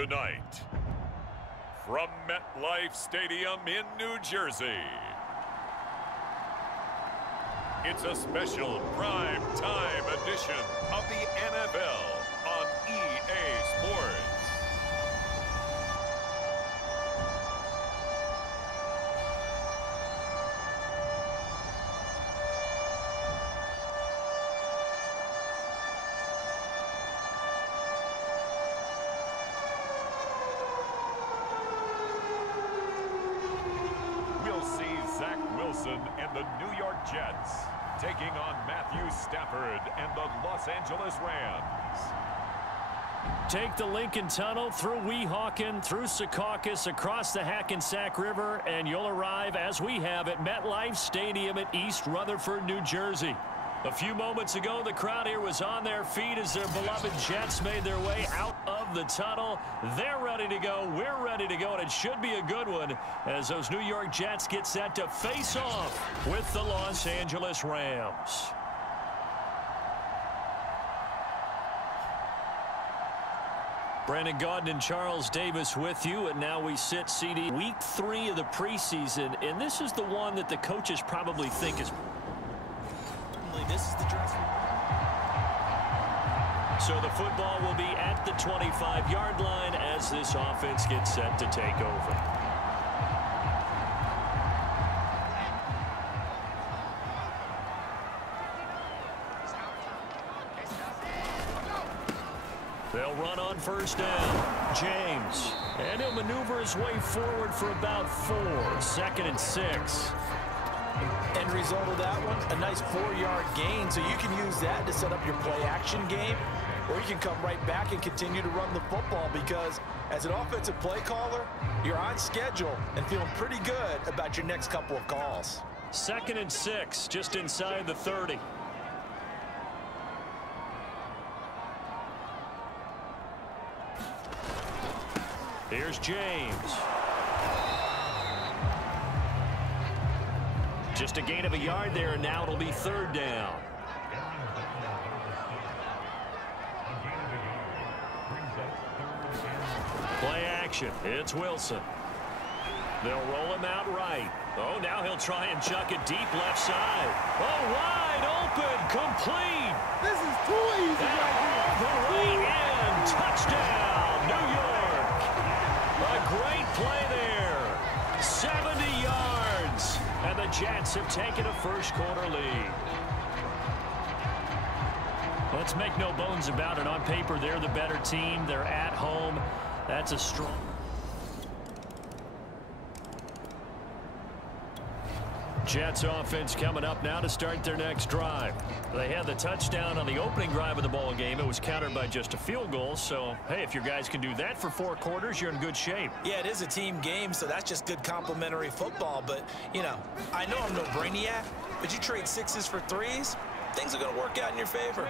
Tonight, from MetLife Stadium in New Jersey, it's a special prime time edition of the NFL on EA Sports. And the New York Jets taking on Matthew Stafford and the Los Angeles Rams. Take the Lincoln Tunnel through Weehawken, through Secaucus, across the Hackensack River, and you'll arrive, as we have, at MetLife Stadium at East Rutherford, New Jersey. A few moments ago, the crowd here was on their feet as their beloved Jets made their way out of the tunnel. They're ready to go. We're ready to go, and it should be a good one as those New York Jets get set to face off with the Los Angeles Rams. Brandon Gaudin and Charles Davis with you, and now we sit CD week 3 of the preseason, and this is the one that the coaches probably think is... This is the dress. So the football will be at the 25-yard line as this offense gets set to take over. They'll run on first down. James. And he'll maneuver his way forward for about 4. 2nd and 6. End result of that one, a nice 4-yard gain, so you can use that to set up your play-action game, or you can come right back and continue to run the football because as an offensive play caller, you're on schedule and feeling pretty good about your next couple of calls. 2nd and 6, just inside the 30. Here's James. Just a gain of a yard there, and now it'll be 3rd down. Play action. It's Wilson. They'll roll him out right. Oh, now he'll try and chuck it deep left side. Oh, wide open, complete. This is too easy right here. The right end, touchdown, New York. A great play there. 70 yards. And the Jets have taken a first-quarter lead. Let's make no bones about it. On paper, they're the better team. They're at home. That's a strong... Jets offense coming up now to start their next drive. They had the touchdown on the opening drive of the ball game. It was countered by just a field goal. So, hey, if your guys can do that for 4 quarters, you're in good shape. Yeah, it is a team game, so that's just good complimentary football. But, you know, I know I'm no brainiac, but you trade 6s for 3s, things are going to work out in your favor.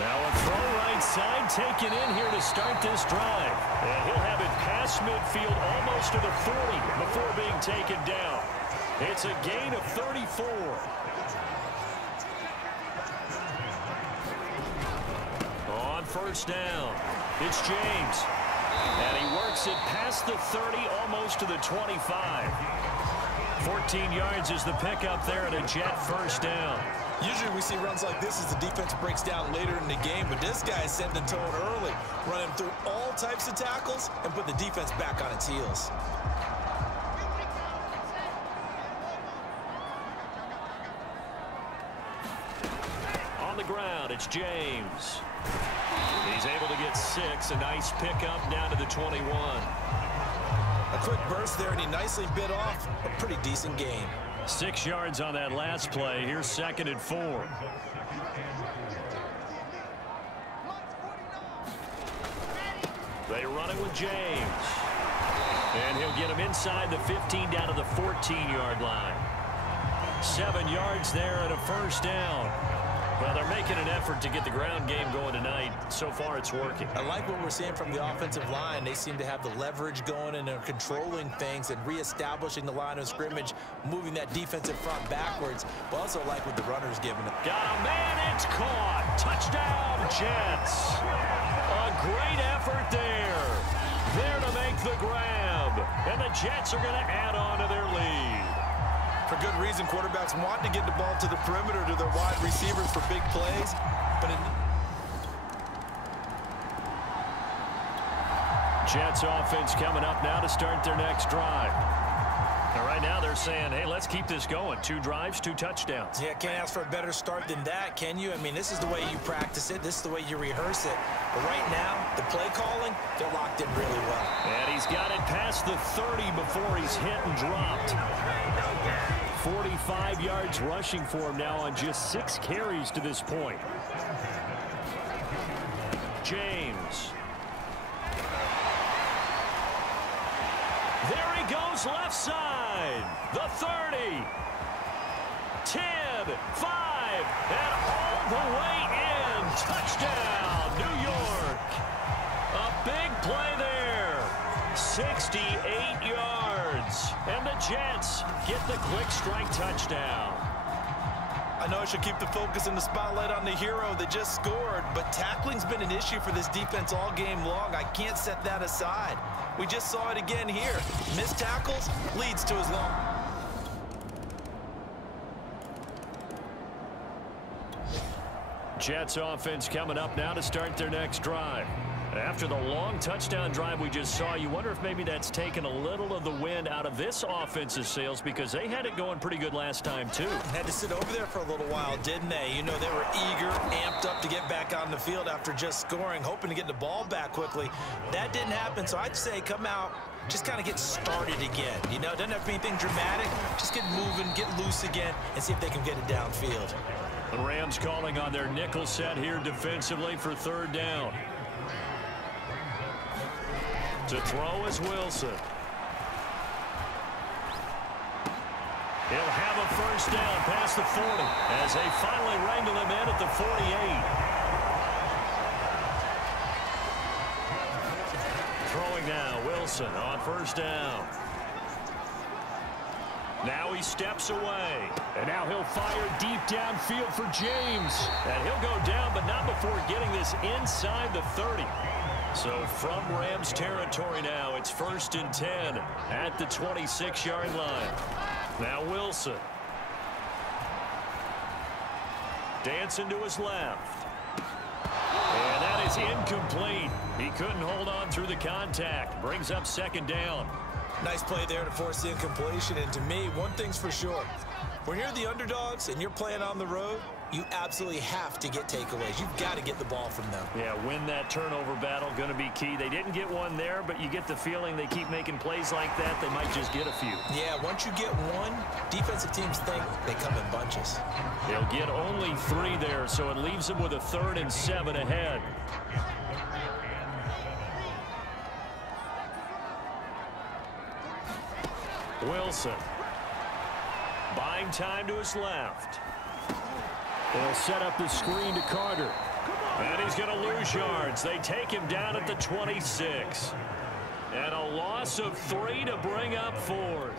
Now a throw right side taken in here to start this drive. And he'll have it past midfield almost to the 40 before being taken down. It's a gain of 34. On first down, it's James. And he works it past the 30, almost to the 25. 14 yards is the pickup there at a Jet first down. Usually we see runs like this as the defense breaks down later in the game, but this guy is setting the tone early, running through all types of tackles and put the defense back on its heels. On the ground, it's James. He's able to get 6, a nice pickup down to the 21. A quick burst there, and he nicely bit off a pretty decent gain. 6 yards on that last play. Here's 2nd and 4. They run it with James. And he'll get him inside the 15 down to the 14-yard line. 7 yards there and a first down. Well, they're making an effort to get the ground game going tonight. So far, it's working. I like what we're seeing from the offensive line. They seem to have the leverage going, and they're controlling things and reestablishing the line of scrimmage, moving that defensive front backwards, but also like what the runner's giving them. Got a man, it's caught. Touchdown, Jets. A great effort there. There to make the grab. And the Jets are going to add on to their lead. For good reason, quarterbacks want to get the ball to the perimeter to their wide receivers for big plays. But Jets offense coming up now to start their next drive. And right now they're saying, hey, let's keep this going. 2 drives, 2 touchdowns. yeah, can't ask for a better start than that, can you? I mean, this is the way you practice it. This is the way you rehearse it. But right now, the play calling, they're locked in really well. And he's got it past the 30 before he's hit and dropped. 45 yards rushing for him now on just 6 carries to this point. James. There he goes left side. The 30. 10, 5, and all the way in. Touchdown, New York. A big play there. 68 yards. And the Jets get the quick strike touchdown. I know I should keep the focus and the spotlight on the hero that just scored, but tackling's been an issue for this defense all game long. I can't set that aside. We just saw it again here. Missed tackles leads to his long. Jets offense coming up now to start their next drive. After the long touchdown drive we just saw, you wonder if maybe that's taken a little of the wind out of this offense's sails, because they had it going pretty good last time too. Had to sit over there for a little while, didn't they? You know, they were eager, amped up to get back on the field after just scoring, hoping to get the ball back quickly. That didn't happen, so I'd say come out, just kind of get started again. You know, it doesn't have to be anything dramatic. Just get moving, get loose again, and see if they can get it downfield. The Rams calling on their nickel set here defensively for 3rd down. To throw is Wilson. He'll have a first down past the 40 as they finally wrangle him in at the 48. Throwing now, Wilson on first down. Now he steps away. And now he'll fire deep downfield for James. And he'll go down, but not before getting this inside the 30. So from Rams territory now, it's 1st and 10 at the 26-yard line. Now Wilson. Dancing to his left. And that is incomplete. He couldn't hold on through the contact. Brings up 2nd down. Nice play there to force the incompletion. And to me, one thing's for sure. When you're the underdogs and you're playing on the road, you absolutely have to get takeaways. You've got to get the ball from them. Yeah, win that turnover battle, going to be key. They didn't get one there, but you get the feeling they keep making plays like that, they might just get a few. Yeah, once you get one, defensive teams think they come in bunches. They'll get only 3 there, so it leaves them with a 3rd and 7 ahead. Wilson. Buying time to his left. They'll set up the screen to Carter. And he's going to lose yards. They take him down at the 26. And a loss of 3 to bring up 4th.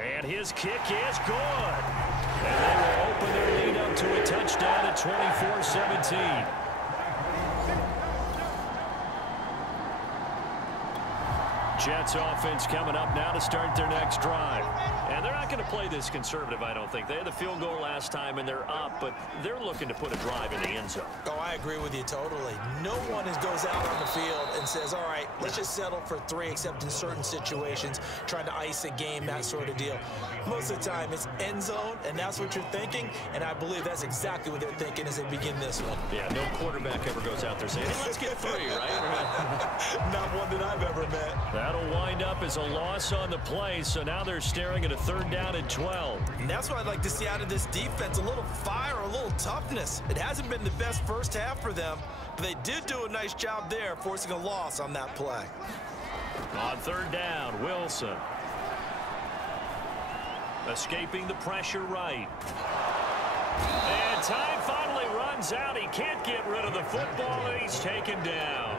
And his kick is good. And they will open their lead up to a touchdown at 24-17. Jets offense coming up now to start their next drive. And they're not going to play this conservative, I don't think. They had the field goal last time, and they're up, but they're looking to put a drive in the end zone. Oh, I agree with you totally. No one goes out on the field and says, all right, let's just settle for 3, except in certain situations, trying to ice a game, that sort of deal. Most of the time, it's end zone, and that's what you're thinking, and I believe that's exactly what they're thinking as they begin this one. Yeah, no quarterback ever goes out there saying, hey, let's get 3, right? Not one that I've ever met. That'll wind up as a loss on the play, so now they're staring at a 3rd down and 12. And that's what I'd like to see out of this defense, a little fire, a little toughness. It hasn't been the best first half for them, but they did do a nice job there, forcing a loss on that play. On third down, Wilson. Escaping the pressure right. And time finally runs out. He can't get rid of the football, and he's taken down.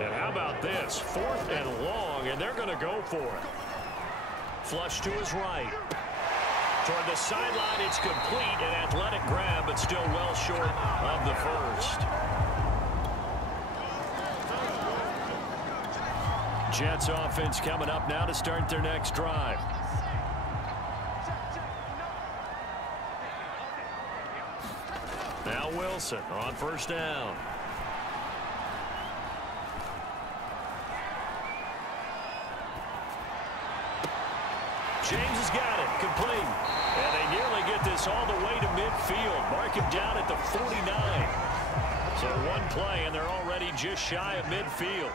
And how about this? 4th and long, and they're going to go for it. Flush to his right. Toward the sideline, it's complete. An athletic grab, but still well short of the first. Jets offense coming up now to start their next drive. Now Wilson on first down. James has got it, complete. And they nearly get this all the way to midfield. Mark him down at the 49. So one play, and they're already just shy of midfield.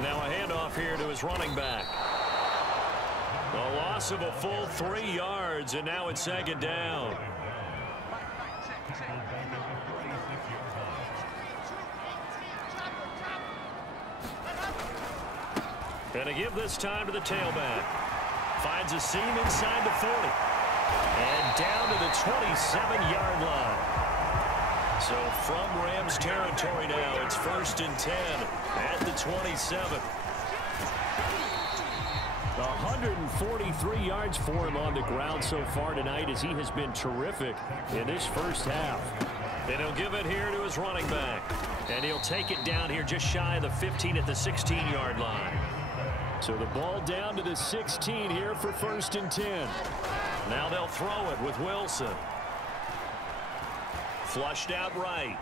Now a handoff here to his running back. A loss of a full 3 yards, and now it's second down. And a give this time to the tailback. Finds a seam inside the 40. And down to the 27-yard line. So from Rams territory now, it's 1st and 10 at the 27. 143 yards for him on the ground so far tonight, as he has been terrific in this first half. And he'll give it here to his running back. And he'll take it down here just shy of the 15 at the 16-yard line. So the ball down to the 16 here for 1st and 10. Now they'll throw it with Wilson. Flushed out right.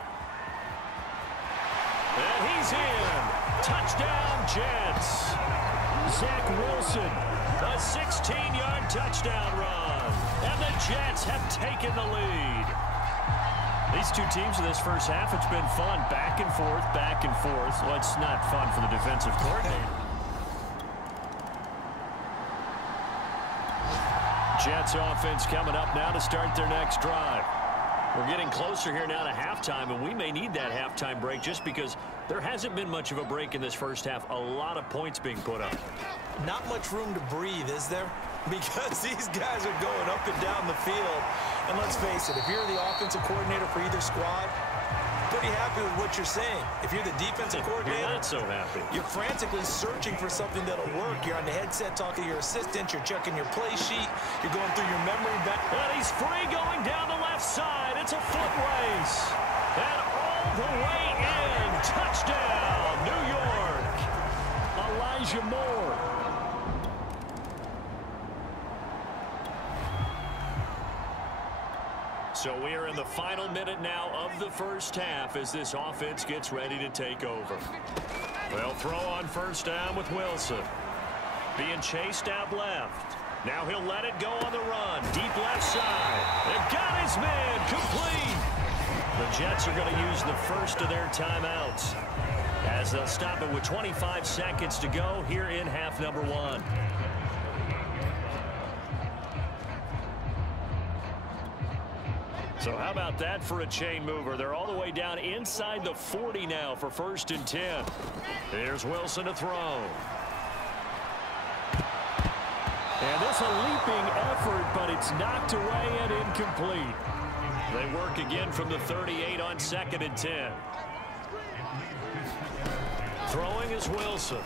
And he's in. Touchdown, Jets. Zach Wilson, a 16-yard touchdown run. And the Jets have taken the lead. These two teams in this first half, it's been fun. Back and forth, back and forth. Well, it's not fun for the defensive coordinator. Jets offense coming up now to start their next drive. We're getting closer here now to halftime, and we may need that halftime break just because there hasn't been much of a break in this first half. A lot of points being put up. Not much room to breathe, is there? Because these guys are going up and down the field. And let's face it, if you're the offensive coordinator for either squad, pretty happy with what you're saying. If you're the defensive coordinator, you're not so happy. You're frantically searching for something that'll work. You're on the headset talking to your assistant. You're checking your play sheet. You're going through your memory bank. And he's free going down the left side. It's a foot race. And all the way in. Touchdown, New York. Elijah Moore. So we are in the final minute now of the first half as this offense gets ready to take over. They'll throw on first down with Wilson. Being chased out left. Now he'll let it go on the run. Deep left side. They've got his man complete. The Jets are going to use the first of their timeouts as they'll stop it with 25 seconds to go here in half number 1. So how about that for a chain mover? They're all the way down inside the 40 now for 1st and 10. Here's Wilson to throw. And this a leaping effort, but it's knocked away and incomplete. They work again from the 38 on 2nd and 10. Throwing is Wilson.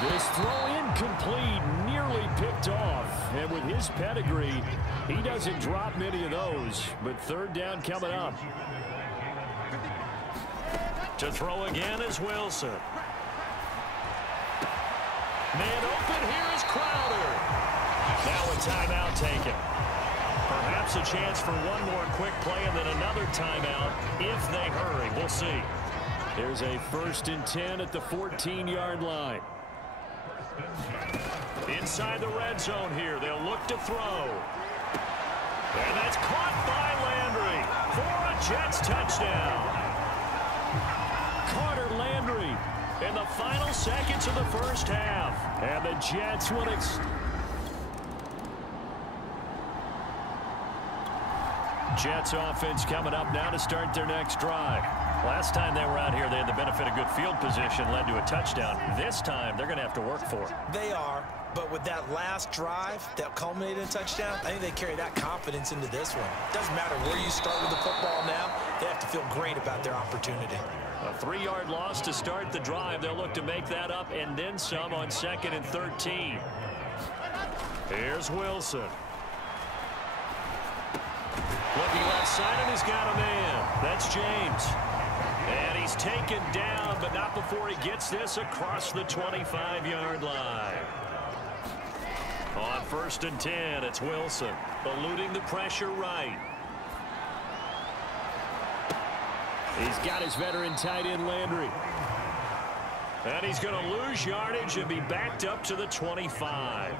This throw incomplete, nearly picked off. And with his pedigree, he doesn't drop many of those. But 3rd down coming up. To throw again is Wilson. Man open, here is Crowder. Now a timeout taken. Perhaps a chance for one more quick play and then another timeout if they hurry. We'll see. There's a 1st and 10 at the 14-yard line. Inside the red zone here. They'll look to throw. And that's caught by Landry for a Jets touchdown. Carter Landry in the final seconds of the first half. And the Jets will Jets offense coming up now to start their next drive. Last time they were out here, they had the benefit of good field position, led to a touchdown. This time, they're going to have to work for it. They are, but with that last drive that culminated in a touchdown, I think they carry that confidence into this one. Doesn't matter where you start with the football now, they have to feel great about their opportunity. A 3-yard loss to start the drive. They'll look to make that up and then some on 2nd and 13. Here's Wilson. Looking left side, and he's got a man. That's James. And he's taken down, but not before he gets this across the 25-yard line. On 1st and 10, it's Wilson, eluding the pressure right. He's got his veteran tight end Landry. And he's going to lose yardage and be backed up to the 25.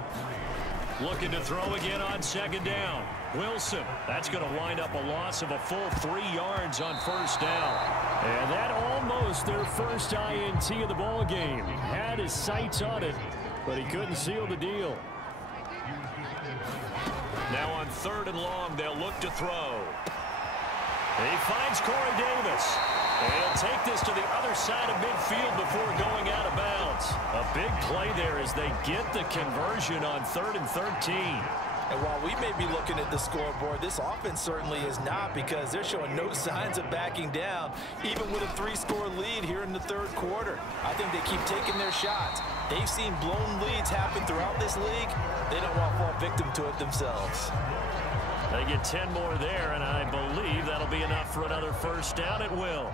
Looking to throw again on 2nd down. Wilson, that's going to wind up a loss of a full 3 yards on 1st down. And that almost their first INT of the ball game. He had his sights on it, but he couldn't seal the deal. Now on 3rd and long, they'll look to throw. He finds Corey Davis. And he'll take this to the other side of midfield before going out of bounds. A big play there as they get the conversion on 3rd and 13. And while we may be looking at the scoreboard, this offense certainly is not, because they're showing no signs of backing down, even with a 3-score lead here in the 3rd quarter. I think they keep taking their shots. They've seen blown leads happen throughout this league. They don't want to fall victim to it themselves. They get 10 more there, and I believe that'll be enough for another 1st down. It will.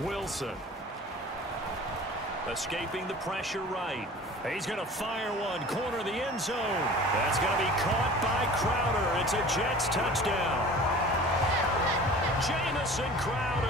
Wilson. Escaping the pressure right. He's going to fire one, corner of the end zone. That's going to be caught by Crowder. It's a Jets touchdown. Jamison Crowder.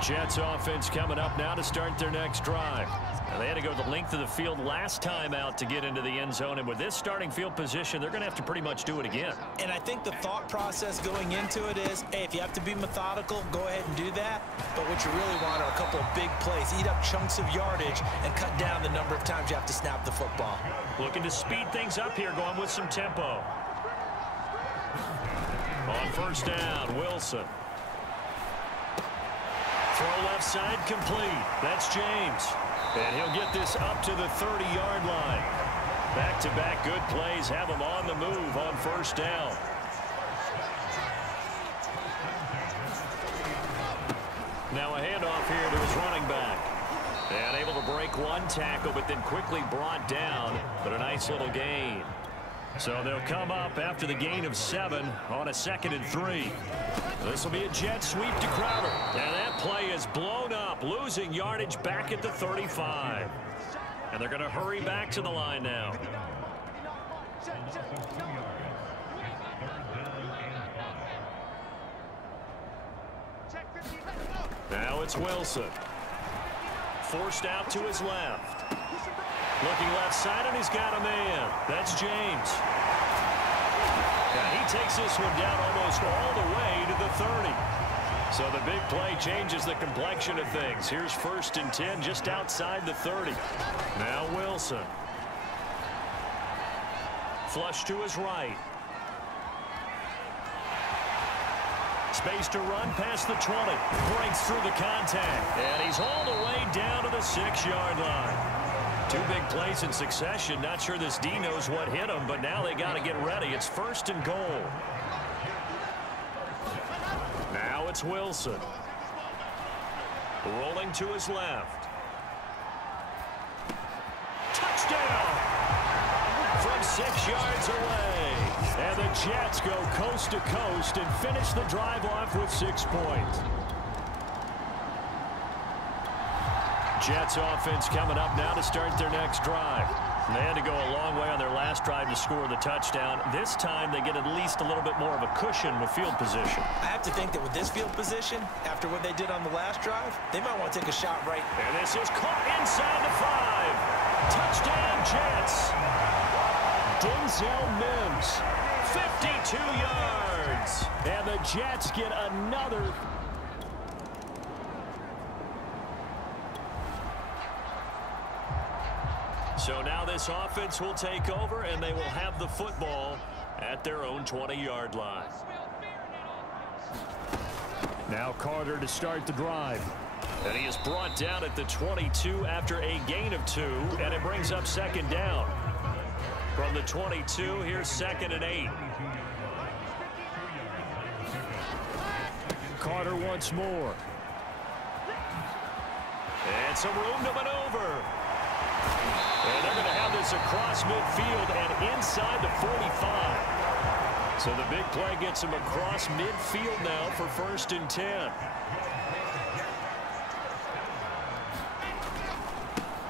Jets offense coming up now to start their next drive. Now, they had to go the length of the field last time out to get into the end zone, and with this starting field position, they're going to have to pretty much do it again. And I think the thought process going into it is, hey, if you have to be methodical, go ahead and do that. But what you really want are a couple of big plays, eat up chunks of yardage, and cut down the number of times you have to snap the football. Looking to speed things up here, going with some tempo. On 1st down, Wilson. Throw left side complete. That's James. And he'll get this up to the 30-yard line. Back-to-back good plays have him on the move on 1st down. Now a handoff here to his running back. And able to break one tackle, but then quickly brought down. But a nice little gain. So they'll come up after the gain of 7 on a 2nd and 3. This will be a jet sweep to Crowder. And that play is blown up, losing yardage back at the 35. And they're going to hurry back to the line now. Now it's Wilson. Forced out to his left. Looking left side, and he's got a man. That's James. And he takes this one down almost all the way to the 30. So the big play changes the complexion of things. Here's 1st and 10 just outside the 30. Now Wilson. Flush to his right. Space to run past the 20. Breaks through the contact. And he's all the way down to the 6-yard line. 2 big plays in succession. Not sure this D knows what hit him, but now they got to get ready. It's 1st and goal. Now it's Wilson. Rolling to his left. Touchdown! From 6 yards away. And the Jets go coast to coast and finish the drive off with 6 points. Jets offense coming up now to start their next drive. They had to go a long way on their last drive to score the touchdown. This time they get at least a little bit more of a cushion with field position. I have to think that with this field position, after what they did on the last drive, they might want to take a shot right. And this is caught inside the 5. Touchdown Jets. Denzel Mims, 52 yards. And the Jets get another. So now this offense will take over, and they will have the football at their own 20-yard line. Now Carter to start the drive. And he is brought down at the 22 after a gain of 2, and it brings up second down. From the 22, here's 2nd and 8. Carter once more. And some room to maneuver. And they're going to have this across midfield and inside the 45. So the big play gets him across midfield now for 1st and 10.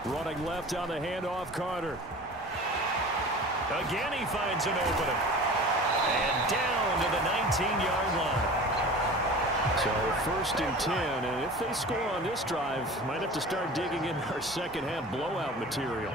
Running left on the handoff, Carter. Again he finds an opening. And down to the 19-yard line. So 1st and 10, and if they score on this drive, might have to start digging in our second half blowout material.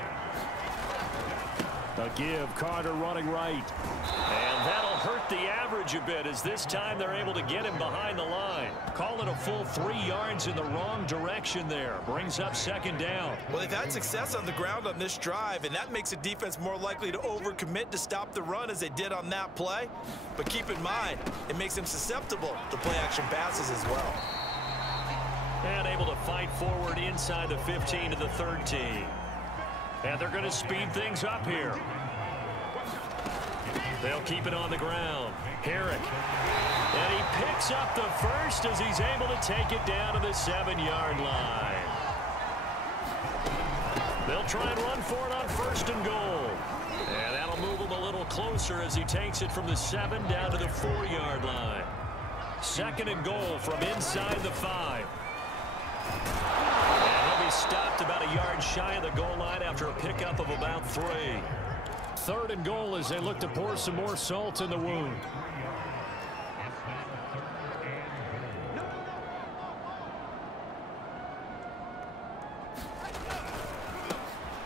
A give, Carter running right. And that'll hurt the average a bit, as this time they're able to get him behind the line. Call it a full 3 yards in the wrong direction there. Brings up second down. Well, they've had success on the ground on this drive, and that makes the defense more likely to overcommit to stop the run as they did on that play. But keep in mind, it makes them susceptible to play-action passes as well. And able to fight forward inside the 15 to the 13. And they're going to speed things up here. They'll keep it on the ground. Herrick. And he picks up the first as he's able to take it down to the 7-yard line. They'll try and run for it on 1st and goal. And that'll move him a little closer as he takes it from the 7 down to the 4-yard line. 2nd and goal from inside the 5. And he'll be stopped about a yard shy of the goal line after a pickup of about 3. 3rd and goal as they look to pour some more salt in the wound.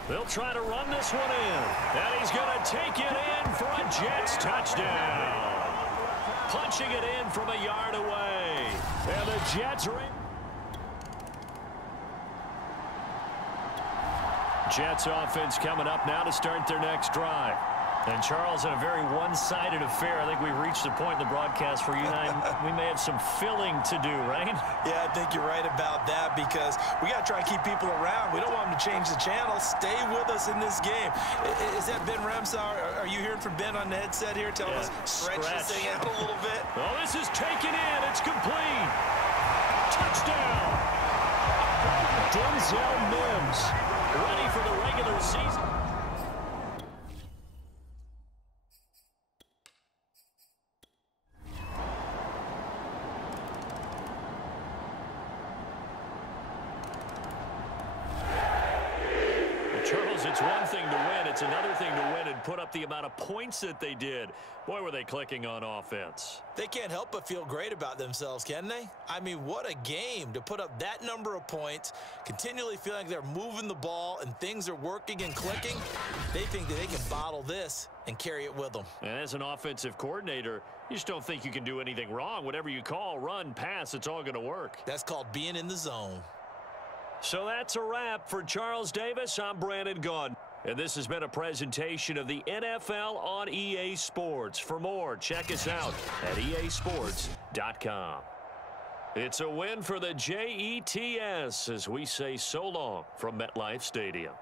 They'll try to run this one in. And he's going to take it in for a Jets touchdown. Punching it in from a yard away. And the Jets are in. Jets offense coming up now to start their next drive. And Charles, in a very one-sided affair, I think we've reached the point in the broadcast where you and I, we may have some filling to do, right? Yeah, I think you're right about that, because we got to try and keep people around. We don't want them to change the channel. Stay with us in this game. Is that Ben Remsauer? Are you hearing from Ben on the headset here? Tell us, stretch this thing out a little bit. Well, this is taken in. It's complete. Touchdown. Denzel Mims ready for the regular season. Charles, it's one thing to win. It's another thing to win and put up the amount of points that they did. Boy, were they clicking on offense. They can't help but feel great about themselves, can they? I mean, what a game to put up that number of points, continually feeling like they're moving the ball and things are working and clicking. They think that they can bottle this and carry it with them. And as an offensive coordinator, you just don't think you can do anything wrong. Whatever you call, run, pass, it's all going to work. That's called being in the zone. So that's a wrap for Charles Davis. I'm Brandon Gaudin. And this has been a presentation of the NFL on EA Sports. For more, check us out at easports.com. It's a win for the Jets as we say so long from MetLife Stadium.